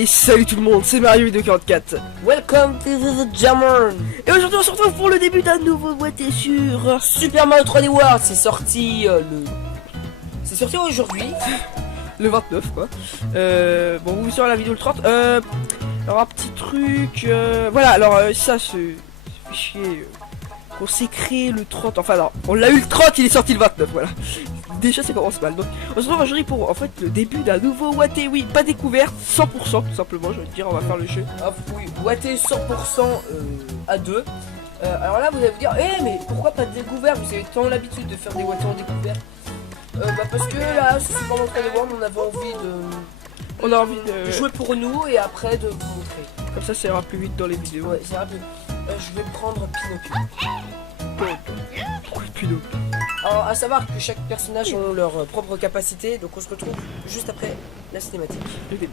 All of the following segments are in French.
Et salut tout le monde, c'est Mario Vidéo 44. Welcome to the Jammer. Et aujourd'hui on se retrouve pour le début d'un nouveau boîtier sur Super Mario 3D World. C'est sorti C'est sorti aujourd'hui. le 29 quoi. Bon vous serez à la vidéo le 30. Alors un petit truc. Voilà, alors ça ce fichier qu'on s'est créé le 30. Enfin non, on l'a eu le 30, il est sorti le 29, voilà. Déjà ça commence mal. Donc on se retrouve aujourd'hui pour en fait le début d'un nouveau Watté. Oui, pas découverte, 100% tout simplement, je veux dire, on va faire le jeu. Ah oui, Watté 100% à 2. Alors là vous allez vous dire, mais pourquoi pas de découvert? Vous avez tant l'habitude de faire des Watté en découvert. Parce que là, sur Super Mario 3D World, on avait envie On a envie de jouer pour nous et après de vous montrer. Comme ça ira plus vite dans les vidéos. Ouais, c'est rapide. Je vais prendre Pinocchio. Pinocchio. Alors à savoir que chaque personnage ont leur propre capacité, donc on se retrouve juste après la cinématique. Le début.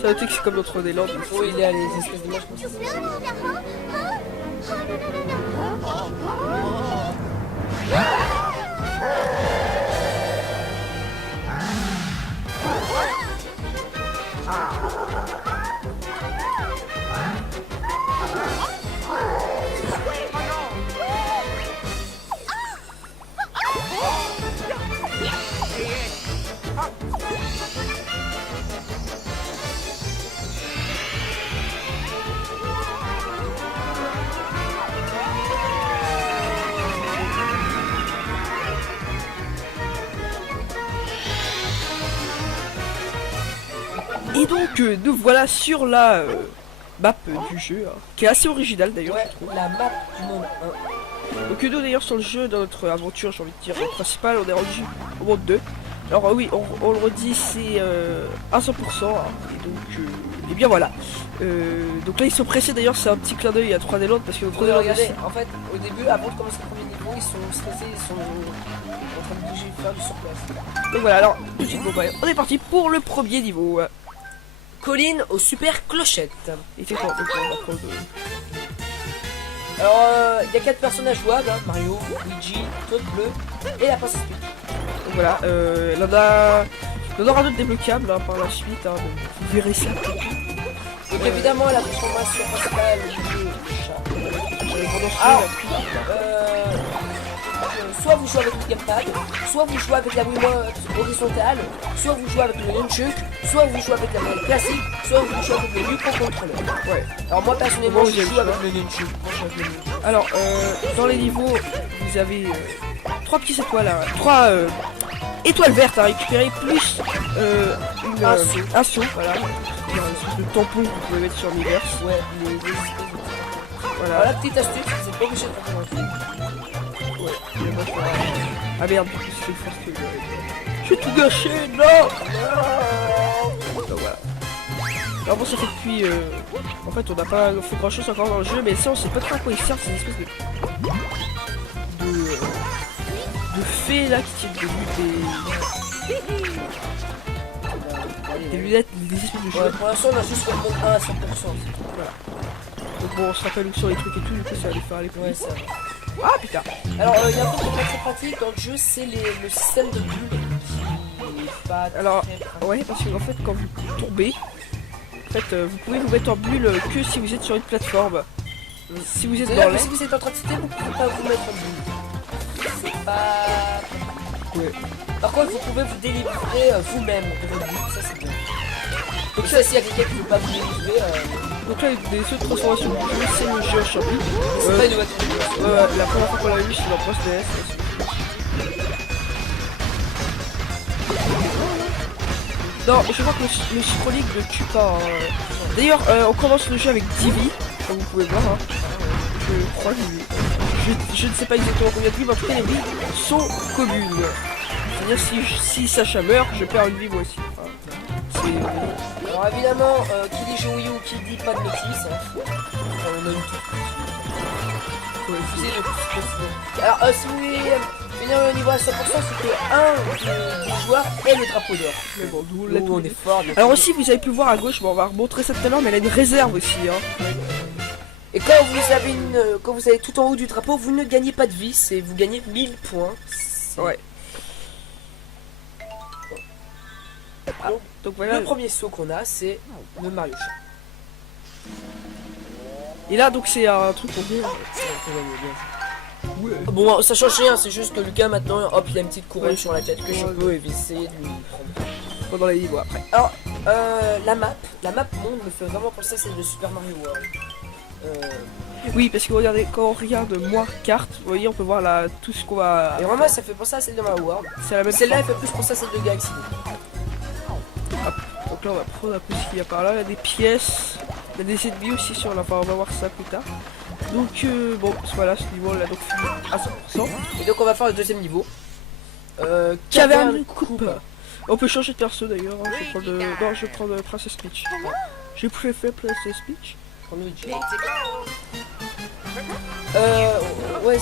Ça noté que c'est comme notre Néland. Oh, il est à les espèces de matchs comme ça. Et donc nous voilà sur la map du jeu, hein, qui est assez originale d'ailleurs, Ouais, je trouve. la map du monde 1. Donc nous d'ailleurs sur le jeu, dans notre aventure, j'ai envie de dire principale, on est rendu au monde 2. Alors oui, on le redit, c'est à 100%, hein, et donc et bien voilà. Donc là ils sont pressés d'ailleurs, c'est un petit clin d'œil à 3D Land parce que 3D Land Regardez, aussi. en fait, au début, avant de commencer le premier niveau, ils sont stressés, ils sont en train de bouger, faire du surplace. Donc voilà, alors tout de suite, bon, bah, on est parti pour le premier niveau. Colline aux super clochettes. Et c'est quoi donc, on va prendre, Alors, il y a 4 personnages jouables, hein, Mario, Luigi, Toad Bleu et la princesse Peach. donc voilà, il y en aura d'autres débloquables hein, par la suite, hein, donc vous verrez ça. Donc évidemment, la transformation principale du jeu, le chat. Ah, Soit vous jouez avec le gamepad, soit vous jouez avec la Wiimote horizontale, soit vous jouez avec le nunchuk, soit vous jouez avec la manette classique, soit vous jouez avec le microcontrôleur. ouais. Alors moi personnellement, Moi, je j'aime joue ça. avec le nunchuk. Moi, je joue avec le nunchuk. Alors, dans les niveaux, vous avez 3 petites étoiles, hein, 3 étoiles vertes à récupérer, plus un saut, voilà. C'est un espèce de tampon que vous pouvez mettre sur l'univers. Ouais, les espèces de... Voilà. Alors la petite astuce, c'est pas obligé de faire un truc. Ah merde, du coup, c'est force que je vais tout gâché, non. Donc, voilà. Alors bon, ça fait depuis... En fait, on n'a pas fait grand chose encore dans le jeu, mais ça, on sait pas trop à quoi ils servent, ces espèces de fées là qui tiennent des lunettes, des espèces de Ouais, choses. pour l'instant, on a juste fait le monde 1 à 100%. Voilà. Donc bon, on se rappelle où sont les trucs et tout, du coup ça va les faire aller plus Ouais, vite. ça. Ah putain. Alors, il y a un truc qui est pas très pratique dans le jeu, c'est le système de bulles qui est pas Alors, très pratique. ouais, parce que en fait, quand vous tombez, en fait, vous pouvez vous mettre en bulle que si vous êtes sur une plateforme. Si vous êtes dans C'est-à-dire que l'air, si vous êtes en train de citer, vous pouvez pas vous mettre en bulle. C'est pas... ouais. Par contre, vous pouvez vous délivrer vous-même de votre bulle, ça c'est bien. Donc ça, s'il y a quelqu'un qui ne veut pas vous délivrer, Donc là, des autres transformations du jeu, c'est le jeu Shopee. c'est pas une voiture. La première fois qu'on l'a vu, c'est dans Post DS. Non, je crois que le scrolling ne tue pas. D'ailleurs, on commence le jeu avec Divi. Comme vous pouvez voir, hein. Je crois que je ne sais pas exactement combien de vies, mais en tout cas les vies sont communes. C'est-à-dire si Sacha meurt, je perds une vie moi aussi. Enfin, c'est... Alors évidemment, qui dit jeu Wii U, qui dit pas de métis. Hein. Enfin, on a une toute petite. Ouais, c'est- Alors, si vous voulez finir le niveau à 100%, c'est que un des joueurs est le drapeau d'or. Mais bon, nous, Là, on est fort. bien alors sûr. aussi, vous avez pu voir à gauche, bon, on va remontrer ça tout à l'heure, mais elle a une réserve aussi. Hein. Et quand vous avez tout en haut du drapeau, vous ne gagnez pas de vie, c'est vous gagnez 1000 points. C'est- Ouais. Donc voilà. Le premier saut qu'on a, c'est le Mario Kart. Et là, donc c'est un truc pour dire. Ouais. Bon, ça change rien, c'est juste que Lucas maintenant, hop, il a une petite couronne Ouais, sur la tête que je ouais. peux essayer de lui prendre. Pendant les niveaux après. Alors, la map monde me fait vraiment penser à celle de Super Mario World. Oui, parce que regardez, quand on regarde moi carte, vous voyez, on peut voir là tout ce qu'on va. Et vraiment, ça fait penser à celle de Mario World. C'est la même. Celle-là, elle fait plus penser à celle de Galaxy. Donc là, on va prendre un peu ce qu'il y a par là. Il y a des pièces, il y a des ennemis aussi sur la. Enfin, on va voir ça plus tard. Donc bon, voilà, ce niveau là donc fini à 100%. Et donc, on va faire le deuxième niveau. Caverne coupe. On peut changer de perso d'ailleurs. Hein. Je vais prendre, non, je vais prendre Princess Peach. J'ai préféré Princess Peach. Prends Luigi. Ouais,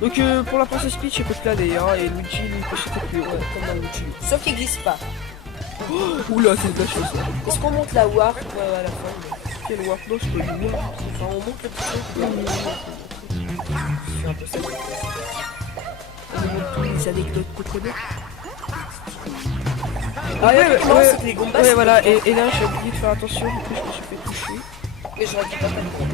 Donc pour la Princess Peach, elle peut planer, hein, et Luigi lui peut sauter plus haut. ouais, comme dans Luigi. Sauf qu'il glisse pas. Oula, c'est de la chose. Ça. Est-ce qu'on monte la warp à la fin? Quel warp? Non, c'est pas une warp. Enfin, on monte le petit truc. Je fais un peu ça. Tous les anecdotes qu'on connaît. Ah ouais, ouais, ouais, c'est que les Gombas. Ouais, voilà, et là j'ai oublié de faire attention, du coup je me suis fait toucher. Mais je récupère pas le gros.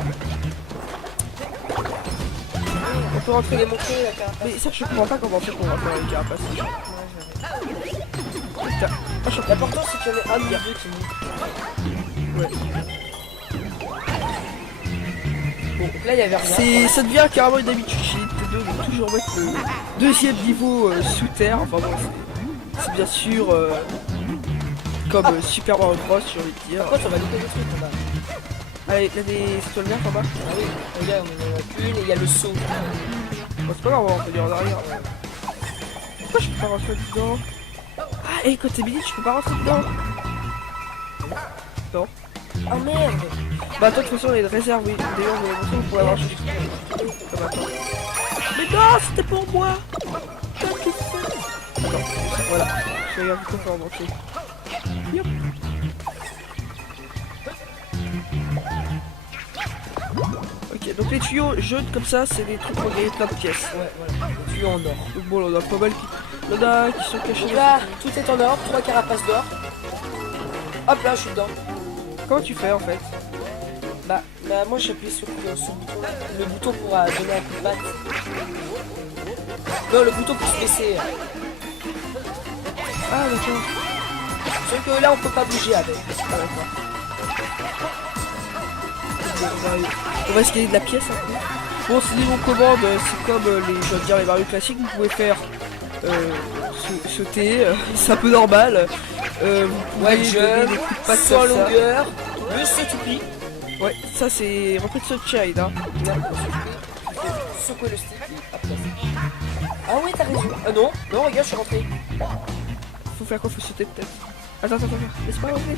On peut rentrer. Il est montré la carapace. Mais ça, je comprends pas comment on fait pour rentrer une carapace. Putain. Ah, je L'important c'est qu'il y en ait un des deux qui monte. Ouais. Bon, donc là il y avait rien. Ça devient carrément une habitude chez Nintendo de toujours mettre le deuxième niveau sous terre. Enfin bon, c'est bien sûr comme Super Mario Bros, j'ai envie de dire. Par contre on va louper des trucs en bas. Allez, il y a des étoiles vertes en bas. Ah oui, regarde, on en a une et il y a le saut. Bon, c'est pas grave, on va venir en arrière. Pourquoi je peux pas rentrer dedans? Ah, et quand t'es midi, tu peux pas rentrer dedans. Non. Oh merde. Bah, attends, de toute façon, il y a une réserve, oui. D'ailleurs, on va montrer, vous pourrez avoir juste. Comme attends. Mais non, c'était pour moi. Qu'est-ce que tu fais? Attends, voilà. Je regarde du coup pour en montrer. Yop. Ok, donc les tuyaux jaunes comme ça, c'est des trucs pour gagner plein de pièces. Ouais, voilà, le tuyau en or. Donc bon, là, on a pas mal qui... Il y en a qui sont cachés. Donc là, tout est en or, 3 carapaces d'or. Hop là, je suis dedans. Comment tu fais en fait? Bah moi j'appuie sur le bouton pour donner un coup de patte. Non, le bouton pour se baisser. Ah d'accord. Sauf que là on peut pas bouger avec. Ah d'accord. On va scanner de la pièce un peu. Bon, c'est niveau commande, c'est comme je veux dire les Mario classiques, vous pouvez faire sauter, c'est un peu normal. Vous pouvez Ouais, donner jump, des coups de patte sans comme ça. longueur, le saut-to-pli. Ouais, ça c'est repris de Sunshine, hein. Secouer le stick et hop là. Ah ouais, t'as raison. Ah non, non, regarde, je suis rentré. Faut faire quoi? Faut sauter peut-être. Attends, laisse-moi revenir.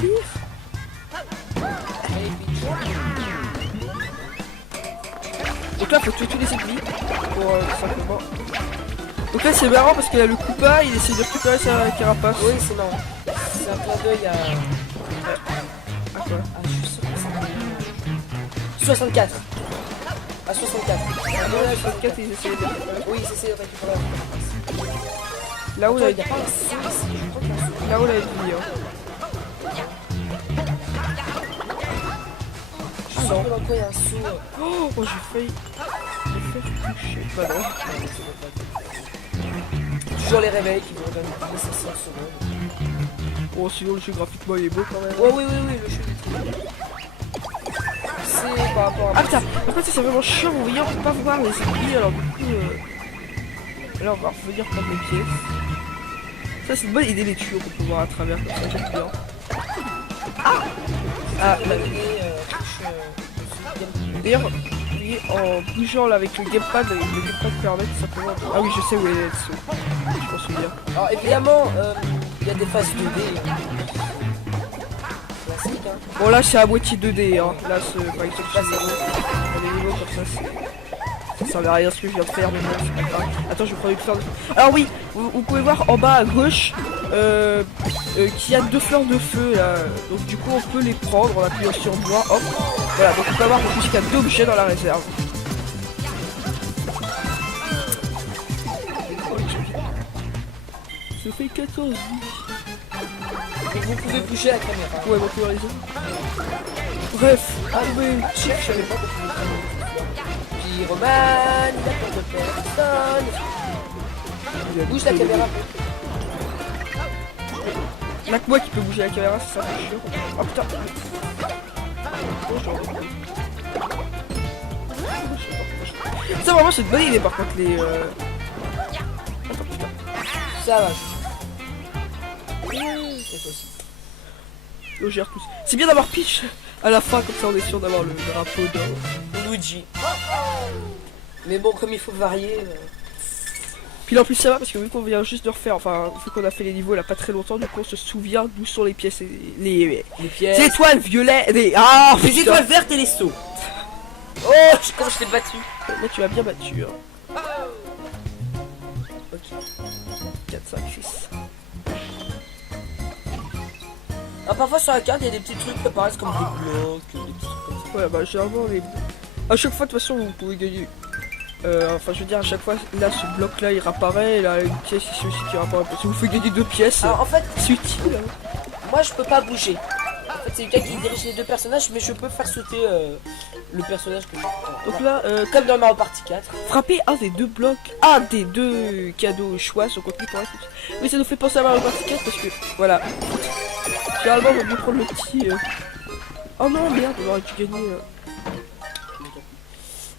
Allez, vite, Donc là, faut tuer tous les ennemis pour simplement. Donc là, c'est marrant parce qu'il y a le Koopa, il essaie de récupérer sa carapace. oui, c'est marrant. C'est un clin d'œil à... Ah, quoi? Ah, je suis sûr que c'est 64. À 64. Ah, non, là, 64, ils essaient de récupérer. oui, c'est de récupérer la carapace. Là où Attends, la il n'y a pas un saut ici, je crois qu'il y a un saut. là où la vie, hein. Je sens que dans le coin, il y a un saut. Oh, j'ai failli me faire toucher. Bah non. Toujours les réveils qui vont donner 5 secondes. Bon, sinon le jeu graphiquement il est beau quand même. Ouais, oui, le jeu est très beau. C'est par rapport à... Ah putain, par contre c'est vraiment chiant, vous voyez, on peut pas voir les ennemis, alors du coup... Là on va revenir prendre les pièces. Ça c'est une bonne idée les tuyaux qu'on peut voir à travers, comme ça j'aime bien. Ah Ah, là, touche D'ailleurs, vous voyez, en bougeant là avec le gamepad permet tout simplement. Ah oui, je sais où est Letsu. Je m'en souviens. Alors évidemment, il y a des phases 2D. Classique, hein. Bon, là c'est à moitié 2D. Hein. Là, par exemple, les niveaux comme ça, ça sert à rien ce que je viens de faire. Mais bon, c'est pas grave. Attends, je vais prendre une fleur de. Alors, oui, vous pouvez voir en bas à gauche qu'il y a 2 fleurs de feu là. Donc, du coup, on peut les prendre en appuyant sur moi. Hop. Voilà, donc on peut avoir jusqu'à 2 objets dans la réserve. Ça fait 14 vies. Et vous pouvez bouger la caméra. Ouais, bon, tu as raison. Bref, Ah oui, je savais pas que tu pouvais faire. Pyromane, il a pas de personne. Bouge la caméra. Il n'y a que moi qui peux bouger la caméra, c'est ça, c'est sûr. Oh putain. Ça vraiment c'est une bonne idée par contre les Attends putain. Ça va. Et toi aussi. On gère tous. C'est bien d'avoir Peach à la fin comme ça on est sûr d'avoir le drapeau d'or. Luigi. Mais bon, comme il faut varier. Puis en plus ça va parce que vu qu'on vient juste de refaire, enfin vu qu'on a fait les niveaux là pas très longtemps, du coup on se souvient d'où sont les pièces et les pièces. étoiles violettes, ah Les putain. étoiles vertes et les sauts. Oh, comment je t'ai battu. Là tu m'as bien battu hein. Ok. 4, 5, 6. Ah, parfois sur la carte il y a des petits trucs qui apparaissent comme des blocs, des petits trucs comme ça. Voilà bah généralement les. À chaque fois de toute façon vous pouvez gagner. Enfin je veux dire à chaque fois là ce bloc là il réapparaît, là une pièce ici aussi qui réapparaît. Si vous faites gagner 2 pièces, Alors en fait, c'est utile. Hein. moi je peux pas bouger. En fait c'est Lucas qui dirige les 2 personnages, mais je peux faire sauter le personnage que je Donc là, comme dans Mario Party 4. frapper un des 2 blocs, un des 2 cadeaux au choix sont contenus pour la suite. Oui, ça nous fait penser à Mario Party 4 parce que, voilà. Généralement, on va mieux prendre le petit. Oh non, merde, on aurait dû gagner.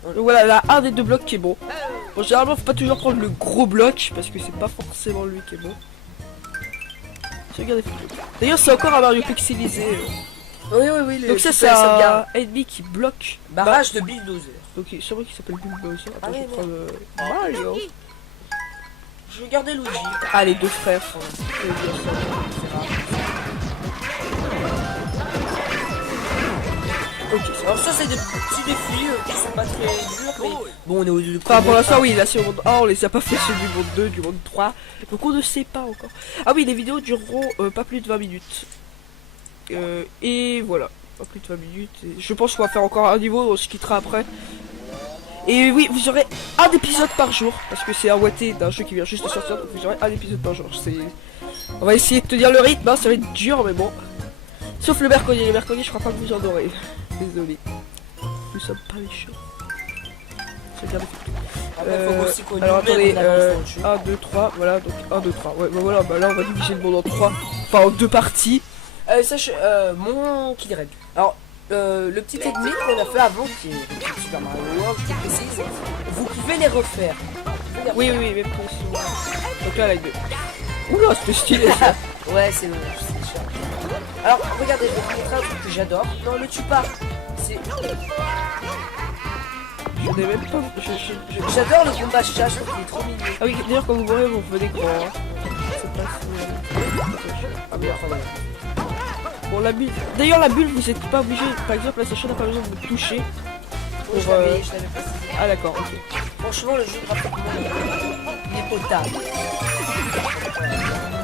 Donc voilà, là, un des 2 blocs qui est bon. Bon, généralement, faut pas toujours prendre le gros bloc parce que c'est pas forcément lui qui est bon. Regardez. D'ailleurs, c'est encore un Mario pixelisé. Oui. Donc ça, c'est un ennemi qui bloque. Barrage de bulldozer. Ok, c'est vrai qu'il s'appelle Bulldozer. Attends, Ah je ouais, vais prendre Mario. Je vais garder Luigi. Ah, les 2 frères. Ok, Alors ça c'est des petits défis qui sont pas très durs, mais bon on est au enfin, pour l'instant oui, là c'est au monde 1, on les a pas fait ceux du monde 2, du monde 3. Donc on ne sait pas encore. Ah oui, les vidéos dureront pas plus de 20 minutes. Et voilà, pas plus de 20 minutes. Et je pense qu'on va faire encore un niveau, on se quittera après. Et oui, vous aurez un épisode par jour, parce que c'est un watté d'un jeu qui vient juste de sortir, donc vous aurez un épisode par jour. On va essayer de tenir le rythme, hein, ça va être dur, mais bon. Sauf le mercredi, je crois pas que vous en aurez. Désolé. Nous sommes pas méchants. C'est bien. Alors attendez, 1, 2, 3, voilà, donc 1, 2, 3. Ouais, bah voilà, bah là on va diviser le monde en 3. Enfin en 2 parties. Sache, mon Kid Red. Alors, le petit ennemi qu'on a fait avant, qui est Super Mario World, je précise, vous pouvez les refaire. Oui, même pour ça. Donc là, la 2. Oula, c'était stylé ça. Ouais, c'est cher. Alors, regardez, je vais vous montrer un truc que j'adore. Non, le tue pas. C'est. Je n'ai même pas. J'adore le combat chat, je trouve qu'il est trop mignon. Ah oui, d'ailleurs, quand vous verrez, vous revenez grand. Hein. C'est pas Ah, mais enfin, bon, la bulle. D'ailleurs, la bulle, vous êtes pas obligé. Par exemple, la Sacha n'a pas besoin de me toucher. je l'avais précisé. Ah, d'accord, ok. Franchement, le jeu graphiquement, il est potable.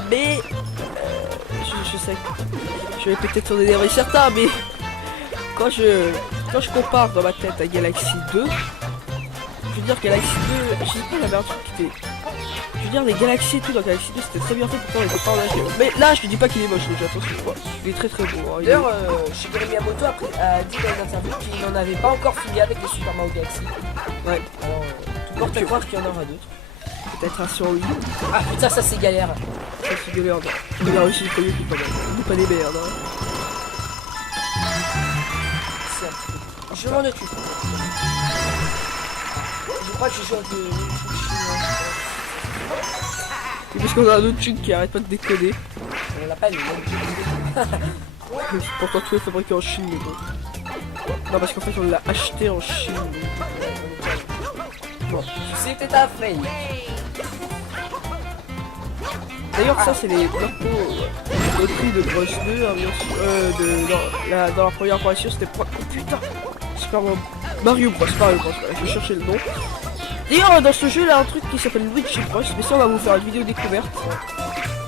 Mais. Je sais. Je vais peut-être en énerver certains, mais. Quand je compare dans ma tête à Galaxy 2, je veux dire Galaxy 2, je sais pas, il y avait un truc qui était. Je veux dire, les galaxies et tout dans Galaxy 2 c'était très bien fait, pourtant on était pas en HD. Mais là, je te dis pas qu'il est moche déjà, attention, quoi. Il est très beau. Hein. D'ailleurs, Shigeru Miyamoto a dit dans une interview qu'il n'en avait pas encore fini avec les Super Mario Galaxy. Ouais. Alors, tout porte à croire qu'il y en aura d'autres. Peut-être un sur lui. Ah putain, ça c'est galère. Ça c'est galère, non. Il a réussi le premier, c'est pas mal. On pas des merdes, hein. Je m'en occupe. Je crois que je joue un peu. C'est parce qu'on a un autre chute qui arrête pas de déconner. On l'a pas, mais Pourtant tout est fabriqué en Chine, mais bon. quoi. Non, parce qu'en fait, on l'a acheté en Chine. Donc, bon. C'était ta faille. D'ailleurs, ça, c'est les impôts au prix de Bros 2, hein, bien sûr. Dans la première apparition, c'était pas. Oh putain! Super Mario Bros, voilà, je cherchais le nom. D'ailleurs, dans ce jeu, il y a un truc qui s'appelle Luigi Bros, mais ça, on va vous faire une vidéo découverte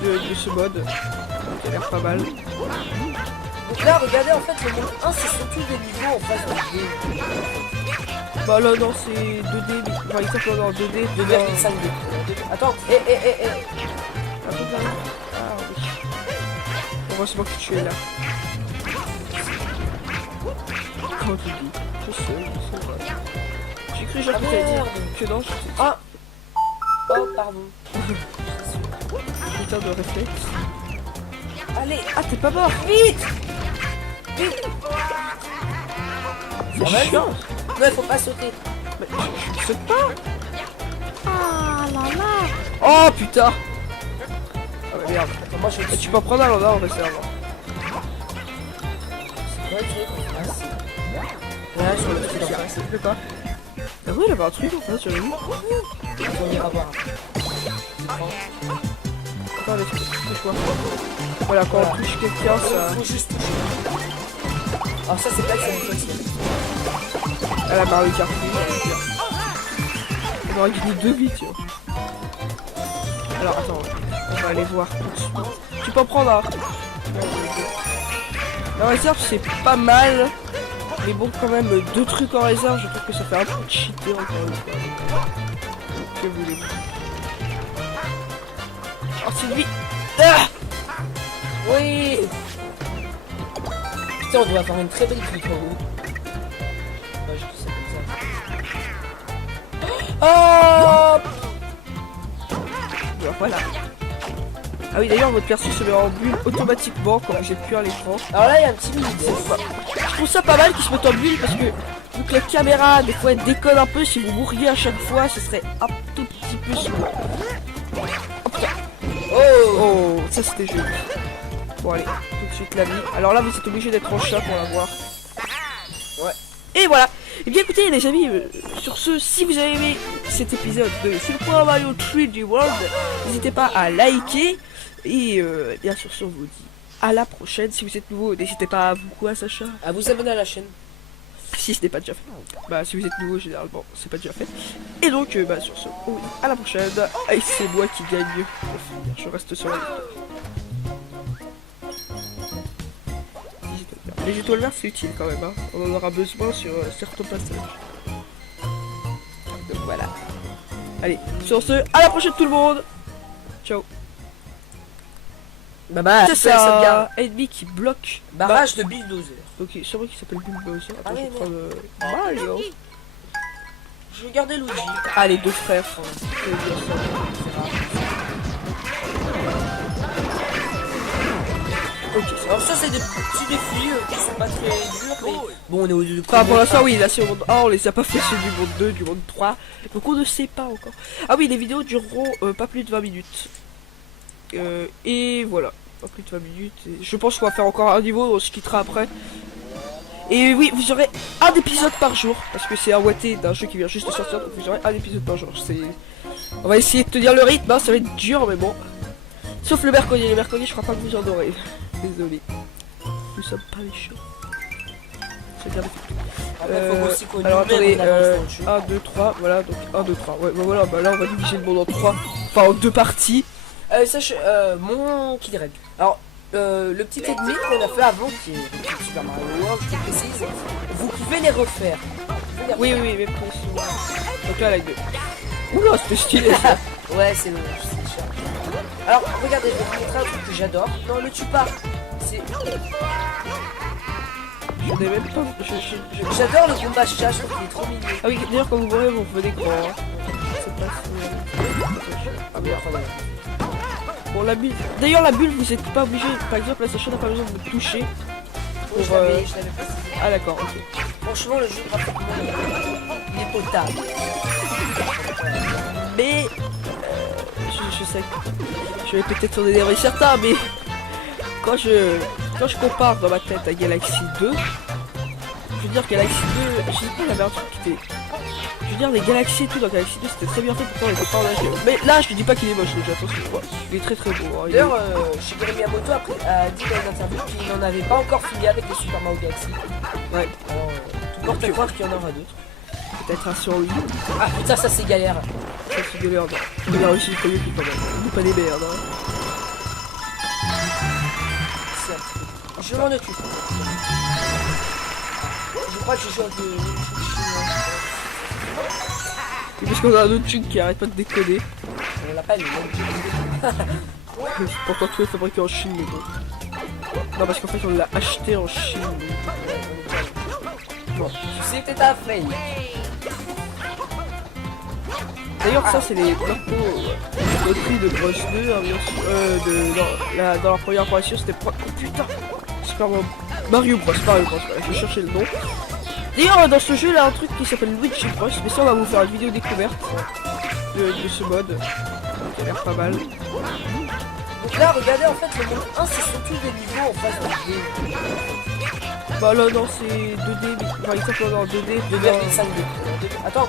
de ce mode. Donc, il a l'air pas mal. Donc là, regardez, en fait, le monde 1, c'est surtout des niveaux en phase de 2. Bah là, non, c'est 2D, mais enfin, il s'appelle en 2D, 2,5D. Attends, eh. Un peu de là. Ah oui. Heureusement que tu es là. Comment tu dis? Je sais. J'ai cru genre que t'as dit que non, je sais. Ah. Oh, pardon. Putain de réflexe. Allez, Ah, t'es pas mort! vite. C'est va, chiant! Ouais, faut pas sauter. Mais je saute pas! Ah là là! Oh putain! Ah bah merde. Attends, moi, je Et tu peux en prendre un là, on va se faire. C'est quoi le truc? Là, sur le truc d'en face. Ça te plaît pas? Ah ouais, il y avait un truc en fait, j'avais vu. On ira voir. Attends, les quoi. Voilà, quand on touche quelqu'un, ça. Faut juste toucher. Alors ça, c'est pas que ça me fatigue. Elle a Mario Kart. On aurait gagné 2 vies, tu vois. Alors attends, on va aller voir tout de suite. Tu peux en prendre un. La réserve, c'est pas mal. Mais bon, quand même, 2 trucs en réserve, je trouve que ça fait un peu cheater encore une fois. Que voulez-vous? Oh, c'est lui! Ah! Oui. Putain, on doit avoir une très belle clique en haut. Ouais, je dis ça comme ça. Oh! Voilà. Ah oui, d'ailleurs, votre perso se met en bulle automatiquement quand j'ai plus à l'écran. Alors là, il y a un petit mini. Je trouve ça pas mal qu'ils se mettent en bulle parce que vu que la caméra, des fois, elle déconne un peu, si vous mourriez à chaque fois, ce serait un tout petit peu slow. Oh putain. Oh, ça c'était joli. Bon, allez, tout de suite la vie. Alors là, vous êtes obligé d'être en chat pour la voir. Ouais. Et voilà. Et bien écoutez les amis, sur ce, si vous avez aimé cet épisode de Super Mario 3D World, n'hésitez pas à liker. Et bien sûr, on vous dit à la prochaine. Si vous êtes nouveau, n'hésitez pas à vous quoi, Sacha? À vous abonner à la chaîne. Si ce n'est pas déjà fait. Bah si vous êtes nouveau, généralement, c'est pas déjà fait. Et donc, bah sur ce, on vous dit à la prochaine. Et c'est moi qui gagne. Pour finir, je reste sur la victoire. Les étoiles vertes c'est utile quand même, hein. On en aura besoin sur certains passages. Donc voilà. Allez, sur ce, à la prochaine tout le monde. Ciao. Bye bye. C'est ça, ennemi qui bloque. Barrage de bulldozer. Ok, c'est vrai qu'il s'appelle Bulldozer. Attends, Ah je ouais, vais prendre Mario. Je vais garder Luigi. Ah, les deux frères. Ok, Alors ça c'est des petits défis qui sont pas très durs mais bon on est au deux. enfin pour l'instant oui, là c'est au monde 1, on les a pas fait ceux du monde 2, du monde 3. Donc on ne sait pas encore. Ah oui, les vidéos dureront pas plus de 20 minutes. Et voilà, pas plus de 20 minutes. Et je pense qu'on va faire encore un niveau, on se quittera après. Et oui, vous aurez un épisode par jour, parce que c'est un watté d'un jeu qui vient juste de sortir, donc vous aurez un épisode par jour. On va essayer de tenir le rythme, hein, ça va être dur mais bon. Sauf le mercredi, je crois pas que vous en aurez. Désolé. Nous sommes pas méchants. C'est bien. Alors attendez, 1, 2, 3, voilà, donc 1, 2, 3. Ouais, bah voilà, bah là on va diviser le monde en 3. Enfin en 2 parties. Sache, mon qui dirait. Alors, le petit ennemi qu'on a fait avant, qui est Super Mario World, je te précise, vous pouvez les refaire. Oui, mais précis. Donc là, la 2. Oula, c'était stylé ça. Ouais, c'est cher. Alors, regardez, je vais vous montrer un truc que j'adore. Non, le tue pas. C'est. Je n'ai même pas. J'adore le combat chat, je trouve qu'il est trop mignon. Ah oui, d'ailleurs, quand vous voyez, vous revenez grand. Hein. C'est pas Ah, mais attendez. Bon, la bulle. D'ailleurs, la bulle, vous êtes pas obligé. Par exemple, la Sacha n'a pas besoin de me toucher. Pour, je l'avais pas. Ah, d'accord, ok. Franchement, le jeu graphiquement, il est potable. Mais. Je sais que je vais peut-être en énerver certains, mais. Quand je compare dans ma tête à Galaxy 2, je veux dire, Galaxy 2, je sais pas, il y avait un truc qui était... Je veux dire, les galaxies et tout dans Galaxy 2, c'était très bien fait, pourtant il était pas en HD. Mais là, je te dis pas qu'il est moche déjà, attention, quoi. Il est très très beau. Hein, D'ailleurs, Shigeru Miyamoto a dit dans une interview qu'il n'en avait pas encore fini avec les Super Mario Galaxy. Ouais. Alors, tout porte à croire qu'il y en aura d'autres. Peut-être un sur Wii. Ah putain, ça c'est galère. Ça c'est galère, non. Il a réussi le premier qui est pas mal. On dit pas des merdes, hein. C'est un petit peu. Je m'en occupe. Je crois que je joue avec le Et parce qu'on a un autre truc qui arrête pas de déconner. on l'a pas le même. Pourtant tout est fabriqué en Chine, mais bon. Non, parce qu'en fait on l'a acheté en Chine. Bon, c'était ta faille. D'ailleurs, ça c'est les plateaux de prix de Bros 2, hein, bien sûr. Dans la première apparition, c'était pas. Oh putain! Super Mario Bros. Mario Bros. Voilà, je vais chercher le nom. D'ailleurs, dans ce jeu, il y a un truc qui s'appelle Luigi Bros. Mais ça, on va vous faire une vidéo découverte de ce mode. Ça a l'air pas mal. Donc là, regardez, en fait, le monde 1, c'est surtout des niveaux en face de 2. Bah là, non, c'est 2D. Enfin, il s'appelle en 2D. 2,5D. Attends,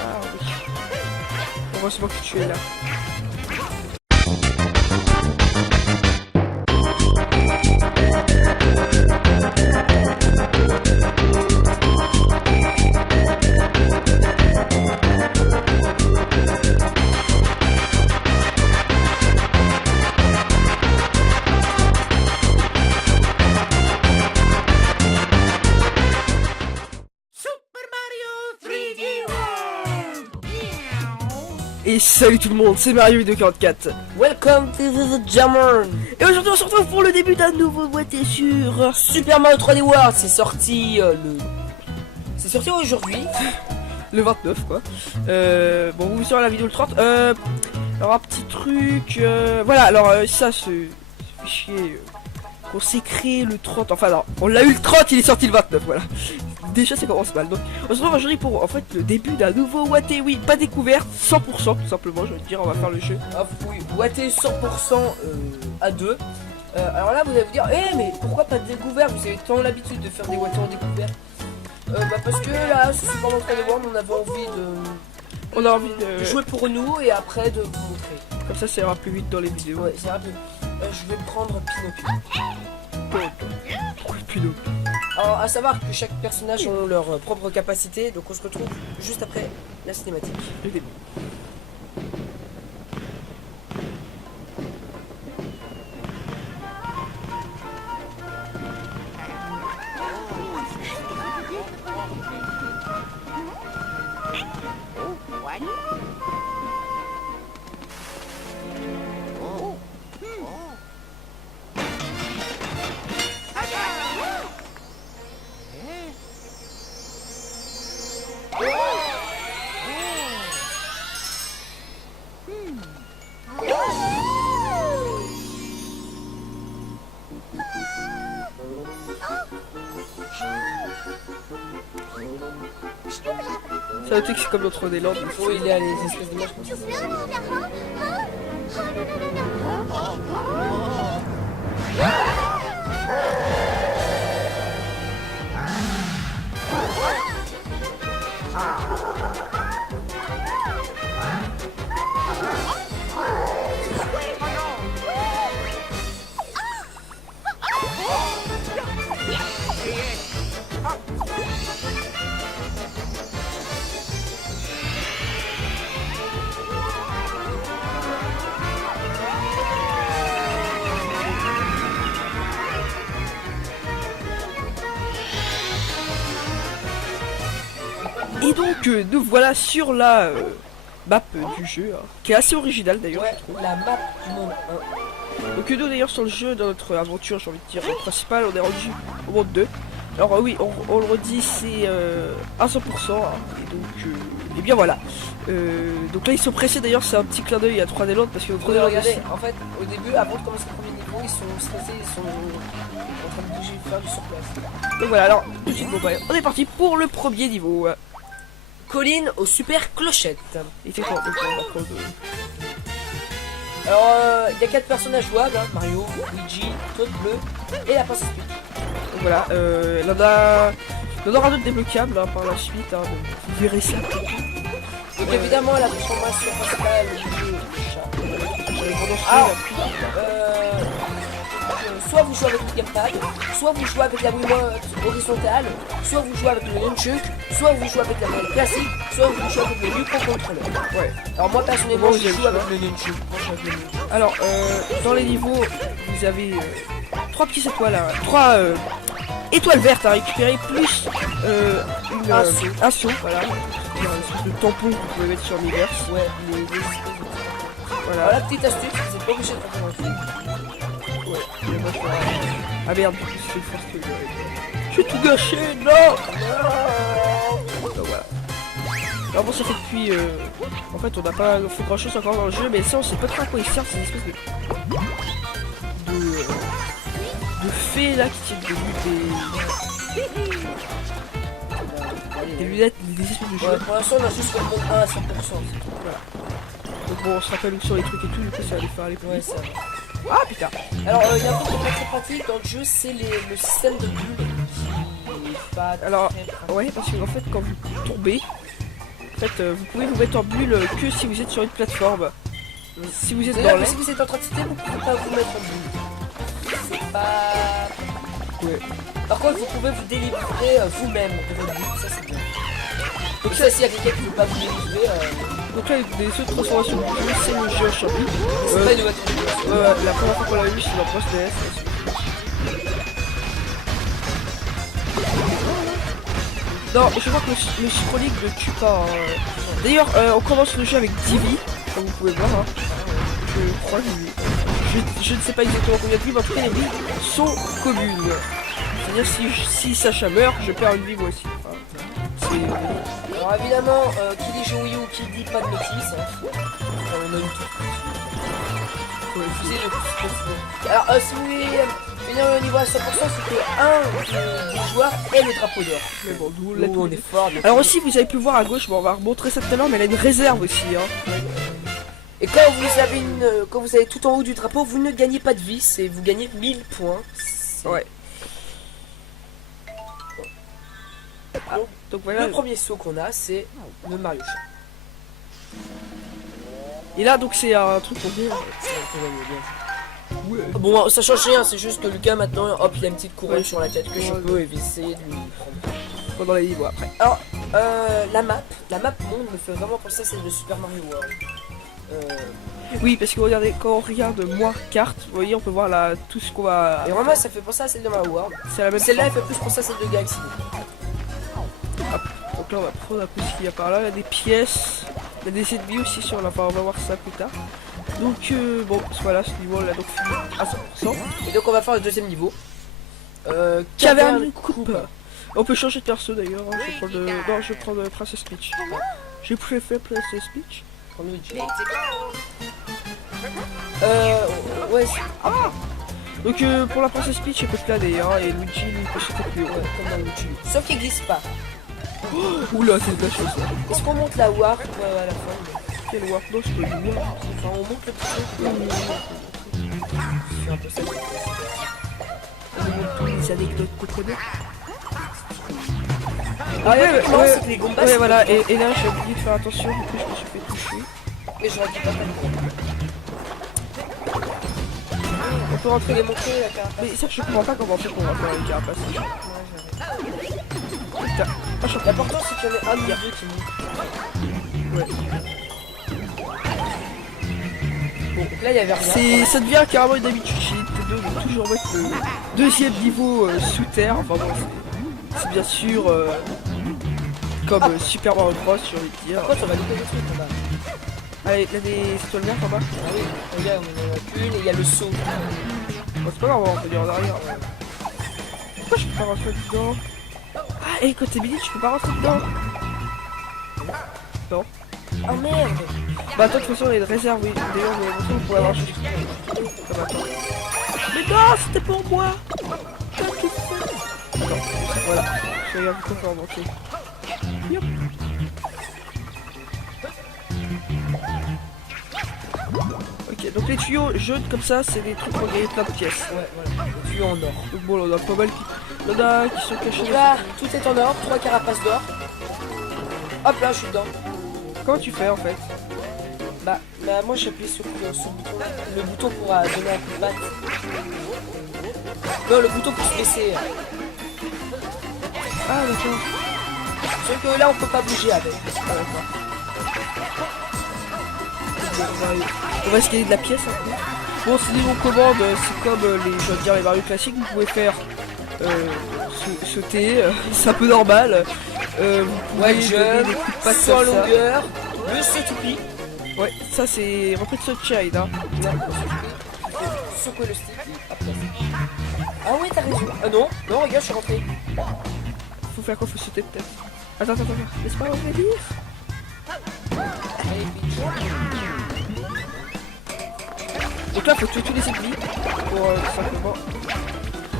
Ah oui. Heureusement que tu es là. Et salut tout le monde, c'est Mario Vidéo 44. welcome to the Jammer. Et aujourd'hui on se retrouve pour le début d'un nouveau boîtier sur Super Mario 3D World, c'est sorti C'est sorti aujourd'hui. le 29 quoi. Bon, vous serez la vidéo le 30. Alors un petit truc, voilà, alors ça ce fichier qu'on s'est créé le 30, enfin non, on l'a eu le 30, il est sorti le 29, voilà. Déjà ça commence mal, donc on se retrouve aujourd'hui pour en fait le début d'un nouveau Watté, oui, pas découverte, 100% tout simplement, je veux dire, on va faire le jeu. Ah oui, Watté 100% à 2. Alors là vous allez vous dire, mais pourquoi pas de découvert? Vous avez tant l'habitude de faire des Watté en découvert. Parce que là, ce Super Mario 3D World, on avait envie de... On a envie de jouer pour nous et après de vous montrer. Comme ça ira plus vite dans les vidéos. Ouais, c'est rapide. Je vais prendre Pinocchio. Pinocchio. Alors, à savoir que chaque personnage ont leur propre capacité, donc on se retrouve juste après la cinématique. Le début. Ça veut dire que c'est comme notre Land. Oh, il est à les espèces d'images comme ça. Et donc nous voilà sur la map du jeu, hein, qui est assez originale d'ailleurs. Ouais, la map du monde 1. Donc nous d'ailleurs sur le jeu, dans notre aventure, j'ai envie de dire principale, on est rendu au monde 2. Alors oui, on le redit, c'est à 100%, hein, et donc et bien voilà. Donc là ils sont pressés d'ailleurs, c'est un petit clin d'œil à 3D Land parce que au 3D Land Regardez, aussi. en fait, au début, avant de commencer le premier niveau, ils sont stressés, ils sont en train de bouger, faire du surplace. Donc voilà, alors tout de suite, bon, bah, on est parti pour le premier niveau. Colline aux super clochettes. Et c'est quoi donc, on va prendre, Alors, il y a 4 personnages jouables, hein, Mario, Luigi, Toad Bleu et la princesse Peach. Donc voilà, il y en aura d'autres débloquables hein, par la suite, hein, donc vous verrez ça. Donc évidemment la transformation principale du jeu, le chat. Ah, Soit vous jouez avec le gamepad, soit vous jouez avec la Wiimote horizontale, soit vous jouez avec le nunchuk, soit vous jouez avec la manette classique, soit vous jouez avec le microcontrôleur. ouais. Alors moi personnellement Bon, je j'ai joue le avec choix. le nunchuk. Moi, je joue avec le nunchuk. Alors, dans les niveaux, vous avez 3 petites étoiles, hein, 3 étoiles vertes à récupérer, plus un saut, voilà. C'est-à-dire une espèce de tampon que vous pouvez mettre sur l'univers. Ouais, les espèces de... Voilà. Alors la petite astuce, vous n'êtes pas obligé de rentrer dans le film. Ouais. Mais moi, je fais ah merde, du coup, c'est force que j'ai tout gâché, non. Donc voilà. Alors bon, ça fait depuis... En fait, on n'a pas fait grand chose encore dans le jeu, mais ça, on sait pas trop à quoi ils servent, c'est une espèce de fées là qui tiennent des lunettes, des espèces de jeux. Ouais, pour l'instant on a juste fait le monde 1 à 100%. Donc bon, on se rappelle où sont les trucs et tout, du coup ça va les faire aller plus Ouais, vite. ça va. Ah putain. Alors il y a un truc qui est pas très pratique dans le jeu, c'est le système de bulles qui est pas Alors, très pratique. ouais, parce qu'en fait, quand vous tombez, en fait, vous pouvez vous mettre en bulle que si vous êtes sur une plateforme. Si vous êtes dans C'est-à-dire que l'air... si vous êtes en train de citer, vous pouvez pas vous mettre en bulle. C'est pas... Ouais. Par contre, vous pouvez vous délivrer vous-même de votre bulle, ça c'est bien. Donc ça, s'il y a quelqu'un qui ne veut pas vous délivrer, Donc là, les autres transformations du jeu, c'est le jeu en champi. c'est pas une voiture. La première fois qu'on l'a vu, c'est dans Post DS. Non, je vois que le scrolling ne tue pas. Hein. D'ailleurs, on commence le jeu avec Divi, comme vous pouvez voir. Hein. Je crois que je ne sais pas exactement combien de vies, mais en tout cas, les vies sont communes. C'est-à-dire, si Sacha meurt, je perds une vie moi aussi. Enfin, c'est... Alors évidemment, qui dit jeu Wii U, qui dit pas de métis, hein. Enfin, on a une toute petite. Alors si vous voulez finir le niveau à 100%, c'est que un des joueurs est le drapeau d'or. Mais bon, nous, Nous, on est fort. alors aussi, vous avez pu voir à gauche, bon, on va remontrer ça tout à l'heure, mais elle a une réserve aussi. Hein. Et quand vous avez tout en haut du drapeau, vous ne gagnez pas de vie, c'est vous gagnez 1000 points. Ouais. Donc voilà. Le premier saut qu'on a, c'est le Mario Chat. Et là, donc c'est un truc pour dire. Ouais. Bon, ça change rien, c'est juste que Lucas maintenant, hop, il a une petite couronne Ouais. sur la tête que je peux essayer de lui prendre. Pendant les niveaux après. Alors, la map monde me fait vraiment penser à celle de Super Mario World. Oui, parce que regardez, quand on regarde moi carte, vous voyez, on peut voir là tout ce qu'on va. Et vraiment, ça fait penser à celle de Mario World. C'est la même. Celle-là, elle fait plus penser à celle de Galaxy. Donc là, on va prendre un peu ce qu'il y a par là. Il y a des pièces, il y a des ennemis aussi sur là. Enfin, on va voir ça plus tard. Donc bon, voilà, ce niveau là donc fini à 100%. Et donc, on va faire le deuxième niveau. Caverne coupe. On peut changer de perso d'ailleurs. Hein. Je vais prendre, non, je vais prendre Princess Peach. J'ai préféré Princess Peach. Pour Luigi. Ouais, Donc pour la Princess Peach, elle peut planer, hein, et Luigi lui peut sauter plus haut. comme dans Luigi. Sauf qu'il glisse pas. Oula, c'est de la chose. Ça. Est-ce qu'on monte la warp à la fin? Quel warp? Non, c'est pas une warp. Enfin, on monte le petit. C'est un peu ça. On montre tous les anecdotes qu'on connaît. Ah, Ouais, effectivement, ouais, c'est que les Goombas, Ouais, c'est voilà, des- et là j'ai oublié de faire attention, du coup je me suis fait toucher. Mais j'aurais dit pas On peut rentrer. démonter la carapace. Mais ça, je comprends pas comment on fait pour rentrer dans les carapaces. Putain. Ah, je L'important c'est qu'il y en ait un des deux qui monte. Ouais. Bon, donc là il y avait rien. Ça devient carrément une habitude chez Nintendo de toujours mettre le deuxième niveau sous terre. Enfin bon, c'est bien sûr comme Super Mario Bros, j'ai envie de dire. Par contre on va louper des trucs là-bas. Allez, là des étoiles vertes en bas. Ah oui, regarde, on en a une et il y a le saut. Bon, c'est pas grave, on va revenir en arrière. Pourquoi je peux pas rentrer dedans? Ah, et quand t'es mini, tu peux pas rentrer dedans. Non. Oh merde. Bah attends, de toute façon, il y a une réserve, oui. D'ailleurs, vous pourrez avoir juste. Ah, bah, attends. Mais non, c'était pour moi. T'as tout fait. Non, voilà. Je regarde tout faire avancer. Yop. Ok, donc les tuyaux jaunes comme ça, c'est des trucs pour gagner plein de pièces. Ouais, voilà. Le tuyau en or. Donc bon, là, on a pas mal. Là, qui sont cachés. Donc là, tout est en or, 3 carapaces d'or. Hop là, je suis dedans. Comment tu fais en fait? Bah moi j'appuie sur le bouton pour donner un coup de batte. Non, le bouton pour se baisser. Ah d'accord. Sauf que là on peut pas bouger avec. Ah d'accord. On va scanner de la pièce un peu. Bon, c'est niveau commande, c'est comme je veux dire les Mario classiques, vous pouvez faire sauter, c'est un peu normal. Vous pouvez White donner jump, des coups de patte sans comme ça. longueur, le saut-to-pi. Ouais, ça c'est repris de Sunshine, hein. Secouer le stick. Hop là. Ah oui, t'as raison. Ah non, non, regarde, je suis rentré. Faut faire quoi? Faut sauter peut-être. Attends, laisse-moi revenir. Allez, vite, jump. Donc là, faut tuer tous les ennemis pour tout simplement.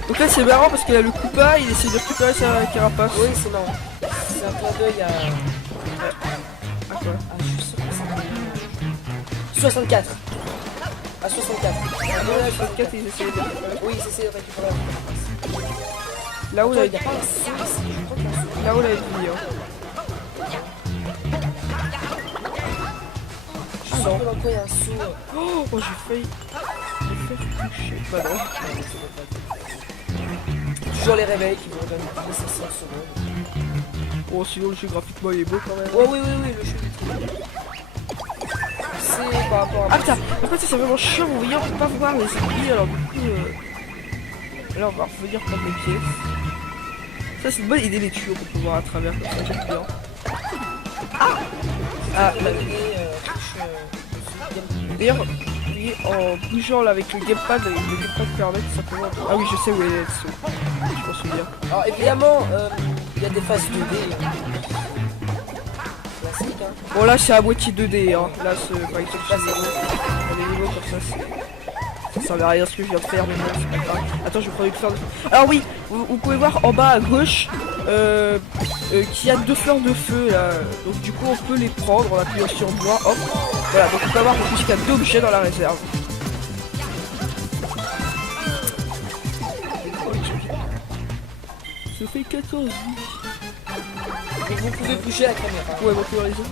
Donc là, c'est marrant parce que là, le Koopa, il essaie de récupérer sa carapace. Oui, c'est marrant. C'est un clin d'œil à... Ah quoi? Ah, je suis sûr que c'est 64. À 64. Ah, non, là, 64, ils essaient de récupérer. Oui, ils essaient de récupérer la carapace. Là où Attends, la il n'y a pas un saut ici. Je crois qu'il y a un saut. là où la vie, hein. Je sens que dans le coin, il y a un saut. Oh, j'ai failli me faire toucher. Bah non. Toujours les réveils qui vont donner 500 secondes. Bon, sinon le jeu graphiquement il est beau quand même. Ouais, oui, le jeu est très beau. C'est par rapport à... Ah putain, par contre ça, c'est vraiment chiant, vous voyez, on peut pas voir les ennemis, alors du coup... Là on va revenir prendre les pièces. Ça c'est une bonne idée les tuyaux qu'on peut voir à travers, comme ça j'aime bien. Ah, la idée, d'ailleurs, vous voyez, en bougeant là avec le gamepad permet tout simplement... Ah oui, je sais où est le saut. Je m'en souviens. alors évidemment, il y a des phases 2D. Classique, hein. Bon là c'est à moitié 2D, hein. Là c'est par exemple Là, c'est bon. des niveaux comme ça, ça sert à rien ce que je viens de faire, mais bon, c'est pas grave. Attends, je vais prendre une fleur de... Alors oui, vous pouvez voir en bas à gauche qu'il y a 2 fleurs de feu là. Donc du coup on peut les prendre en appuyant sur moi, hop. Voilà, donc on peut avoir jusqu'à 2 objets dans la réserve. Ça fait 14 vies. Donc vous pouvez bouger la caméra. Ouais, bon, plus raison.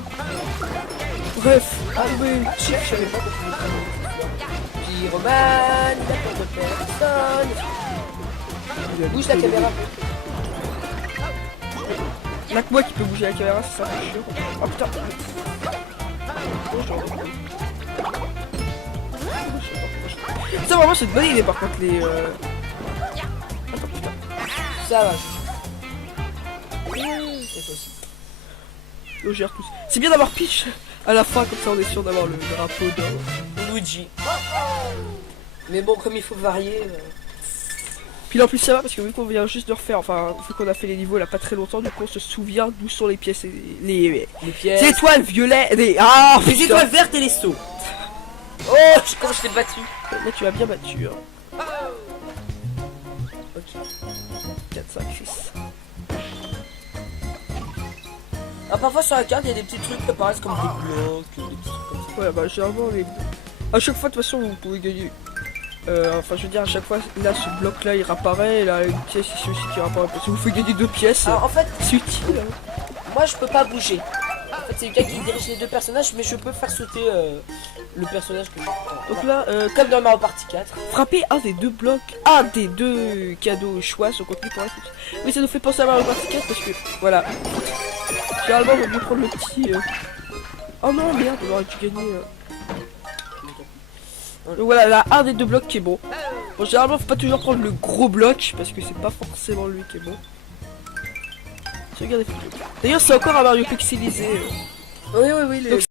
Bref, Ah oui, je savais pas que vous pouvez prendre. Pyroman, il a peur de personne. Bouge la caméra. Là que moi qui peux bouger la caméra, c'est ça, c'est chiant. Oh putain. Oh, je ça vraiment c'est une bonne idée par contre les Attends putain. Ça va. C'est possible. On gère tous. C'est bien d'avoir Peach à la fin, comme ça on est sûr d'avoir le drapeau d'or. Luigi. Mais bon, comme il faut varier... Puis là en plus ça va parce que vu qu'on vient juste de refaire, enfin vu qu'on a fait les niveaux il y a pas très longtemps, du coup on se souvient d'où sont les pièces et les pièces... étoiles violettes, les... Ah les putain. étoiles vertes et les sauts. Oh, comment je t'ai battu. Là tu as bien battu, hein. Ok. 4, 5, 6. Alors parfois sur la carte il y a des petits trucs qui apparaissent comme des blocs, des petits trucs comme ça. Ouais bah généralement les... À chaque fois de toute façon vous pouvez gagner. Enfin je veux dire à chaque fois là ce bloc là il réapparaît et là une pièce ici aussi qui réapparaît. Si vous faites gagner 2 pièces, Alors en fait, c'est utile. moi je peux pas bouger. En fait c'est le gars qui dirige les 2 personnages mais je peux faire sauter le personnage que je veux. Donc là, Comme dans Mario Party 4. frapper un des 2 blocs, un des 2 cadeaux choix sont contenus pour la suite. Oui ça nous fait penser à Mario Party 4 parce que voilà. Généralement on va mieux prendre le petit... Oh non merde, on aurait dû gagner... Donc voilà, là, un des 2 blocs qui est bon. Bon, généralement, faut pas toujours prendre le gros bloc, parce que c'est pas forcément lui qui est bon. Regardez. D'ailleurs, c'est encore un Mario pixelisé. Oui, oui, oui. Donc,